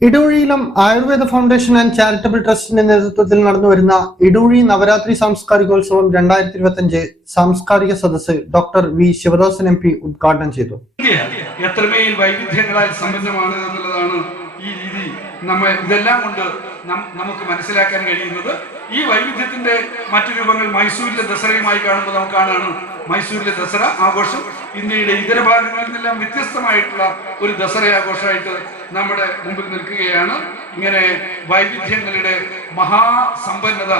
ഇടൂഴിയിലും Ayurveda foundation and charitable ട്രസ്റ്റിന്റെ നേതൃത്വത്തിൽ നടന്നു വരുന്ന ഇടൂഴി നവരാത്രി സാംസ്കാരികോത്സവം രണ്ടായിരത്തി ഇരുപത്തി അഞ്ച് സാംസ്കാരിക സദസ്സ് doctor V Sivadasan M P ഉദ്ഘാടനം ചെയ്തു. എത്രമേൽ വൈവിധ്യങ്ങളാൽ സമ്പന്നമാണ് എന്നുള്ളതാണ് ഈ രീതി നമ്മൾ ഇതെല്ലാം കൊണ്ട് നമുക്ക് മനസ്സിലാക്കാൻ കഴിയുന്നത്. ഈ വൈവിധ്യത്തിന്റെ മറ്റു രൂപങ്ങൾ മൈസൂരിലെ ദസറയുമായി കാണുമ്പോൾ നമുക്ക് കാണാണ് മൈസൂരിലെ ദസറ ആഘോഷം ഇന്ത്യയുടെ ഇതര ഭാഗങ്ങളിൽ നിന്നെല്ലാം വ്യത്യസ്തമായിട്ടുള്ള ഒരു ദസറ ആഘോഷമായിട്ട് നമ്മുടെ മുമ്പിൽ നിൽക്കുകയാണ്. ഇങ്ങനെ വൈവിധ്യങ്ങളുടെ മഹാസമ്പന്നത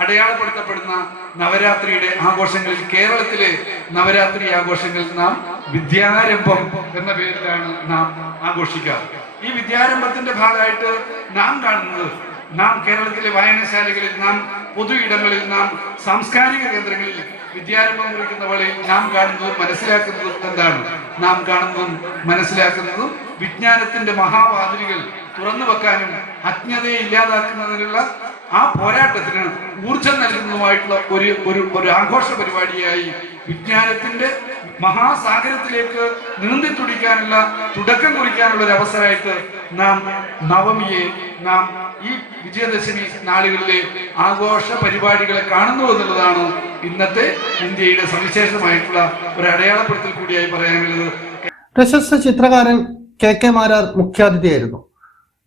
അടയാളപ്പെടുത്തപ്പെടുന്ന നവരാത്രിയുടെ ആഘോഷങ്ങളിൽ കേരളത്തിലെ നവരാത്രി ആഘോഷങ്ങളിൽ നാം വിദ്യാരംഭം എന്ന പേരിലാണ് നാം ആഘോഷിക്കാറ് ഈ വിദ്യാരംഭത്തിന്റെ ഭാഗമായിട്ട് നാം കാണുന്നത് നാം കേരളത്തിലെ വായനശാലകളിൽ നാം പൊതു ഇടങ്ങളിൽ നാം സാംസ്കാരിക കേന്ദ്രങ്ങളിൽ വിദ്യാരംഭം കുറിക്കുന്ന വേളയിൽ നാം കാണുന്നതും മനസ്സിലാക്കുന്നതും എന്താണ്? നാം കാണുന്നതും മനസ്സിലാക്കുന്നതും വിജ്ഞാനത്തിന്റെ മഹാവാതിലുകൾ തുറന്നു വെക്കാനും അജ്ഞതയെ ഇല്ലാതാക്കുന്നതിനുള്ള ആ പോരാട്ടത്തിന് ഊർജം നൽകുന്നതുമായിട്ടുള്ള ഒരു ഒരു ആഘോഷ പരിപാടിയായി വിജ്ഞാനത്തിന്റെ മഹാസാഗരത്തിലേക്ക് നീന്തി തുടിക്കാനുള്ള തുടക്കം കുറിക്കാനുള്ള ഒരു അവസരമായിട്ട് നാം നവമിയെ നാം ഈ വിജയദശമി നാളുകളിലെ ആഘോഷ പരിപാടികളെ കാണുന്നു എന്നുള്ളതാണ് ഇന്നത്തെ ഇന്ത്യയുടെ സവിശേഷമായിട്ടുള്ള ഒരു അടയാളപ്പെടുത്തൽ കൂടിയായി പറയാനുള്ളത്. പ്രശസ്ത ചിത്രകാരൻ കെ കെ മാരാർ മുഖ്യാതിഥിയായിരുന്നു.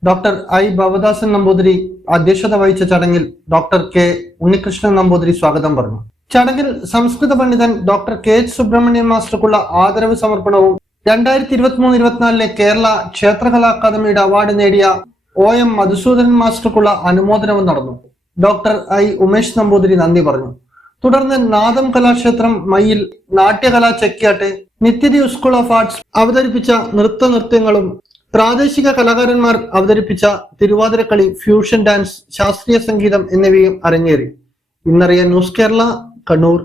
ഡോക്ടർ ഐ ഭവദാസൻ നമ്പൂതിരി അധ്യക്ഷത വഹിച്ച ചടങ്ങിൽ ഡോക്ടർ കെ ഉണ്ണികൃഷ്ണൻ നമ്പൂതിരി സ്വാഗതം പറഞ്ഞു. ചടങ്ങിൽ സംസ്കൃത പണ്ഡിതൻ ഡോക്ടർ കെ എച്ച് സുബ്രഹ്മണ്യൻ മാസ്റ്റർക്കുള്ള ആദരവ് സമർപ്പണവും രണ്ടായിരത്തി ഇരുപത്തിമൂന്ന് ഇരുപത്തിനാലിലെ കേരള ക്ഷേത്രകലാ അക്കാദമിയുടെ അവാർഡ് നേടിയ ഒ എം മധുസൂദനൻ മാസ്റ്റർക്കുള്ള അനുമോദനവും നടന്നു. ഡോക്ടർ ഐ ഉമേഷ് നമ്പൂതിരി നന്ദി പറഞ്ഞു. തുടർന്ന് നാദം കലാക്ഷേത്രം മയിൽ നാട്യകലാ ചെക്കിയാട്ട് നിത്യതി സ്കൂൾ ഓഫ് ആർട്സ് അവതരിപ്പിച്ച നൃത്ത നൃത്യങ്ങളും പ്രാദേശിക കലാകാരന്മാർ അവതരിപ്പിച്ച തിരുവാതിരക്കളി ഫ്യൂഷൻ ഡാൻസ് ശാസ്ത്രീയ സംഗീതം എന്നിവയും അരങ്ങേറി. ഇന്നറിയ ന്യൂസ് കേരള കണ്ണൂർ.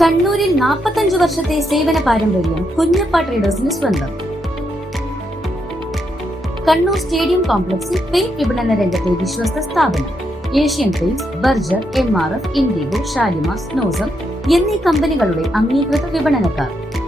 കണ്ണൂരിൽ നാൽപ്പത്തഞ്ചു വർഷത്തെ സേവന പാരമ്പര്യം കുഞ്ഞപ്പ ട്രേഡേഴ്സിന് സ്വന്തം. കണ്ണൂർ സ്റ്റേഡിയം കോംപ്ലക്സിൽ പെയിന്റ് വിപണന രംഗത്തെ വിശ്വസ്ത സ്ഥാപനം. Asian Paints Berger M R F Indigo Shalimar സ്നോസം എന്നീ കമ്പനികളുടെ അംഗീകൃത വിപണനക്കാർ.